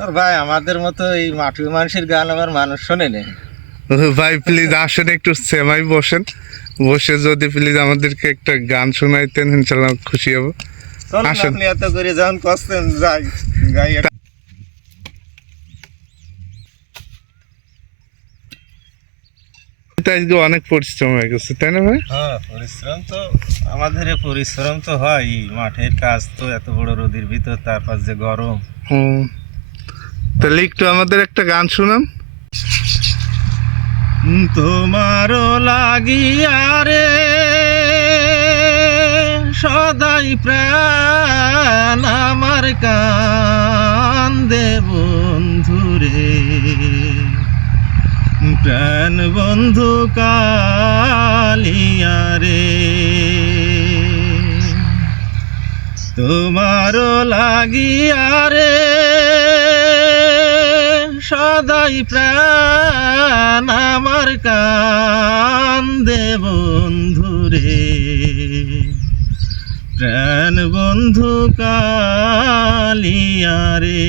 আর ভাই আমাদের মতো এই মাটির মানুষের গান আবার মানুষ শোনে না। ভাই প্লিজ আসেন, একটু সেমাই বসেন, বসে যদি প্লিজ আমাদেরকে একটা গান শোনাইতেন ইনশাল্লাহ খুশি হব। চলুন আসেন। আপনি এত করে যখন করছেন যাই গাই একটা। আজকে অনেক পরিশ্রম হয়ে গেছে, তাই না ভাই? হ্যাঁ, পরিশ্রম তো আমাদের পরিশ্রম তো হয়, মাঠের কাজ তো এত বড় রোদের ভিতর, তারপর যে গরম। হুম, তাহলে একটু আমাদের একটা গান শুনান। তোমারও লাগিয়া রে সদাই প্রাণ আমার কান্দে বন্ধুরে, প্রাণ বন্ধু কালিয়া রে। তোমারও লাগিয়া রে সদাই প্রাণ আমার কান্দে বন্ধুরে, প্রাণ বন্ধু কালিয়া রে।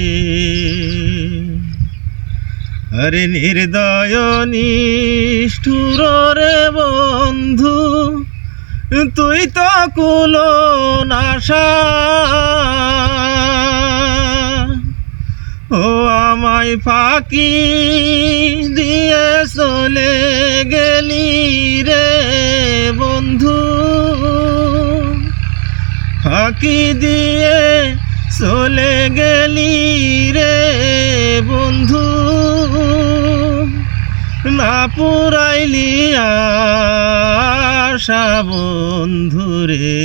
আরে নির্দয় নিষ্ঠুর রে বন্ধু, তুই তো কুলো নাশা, ও আমায় ফাঁকি দিয়ে চলে গেলি রে বন্ধু, ফাঁকি দিয়ে চলে গেলি রে বন্ধু, না পুরাইলি আশা বন্ধুরে,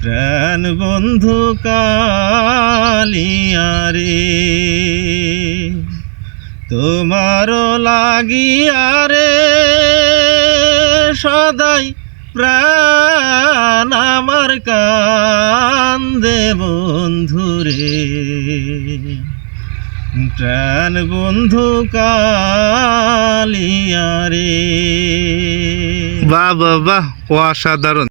প্রাণ বন্ধু কালিয়া রে। তোমারও লাগিয়া রে সদাই প্রাণ আমার কান্দে বন্ধুরে, প্রাণ বন্ধু কালিয়া রে। বাহ বাহ বাহ, অসাধারণ।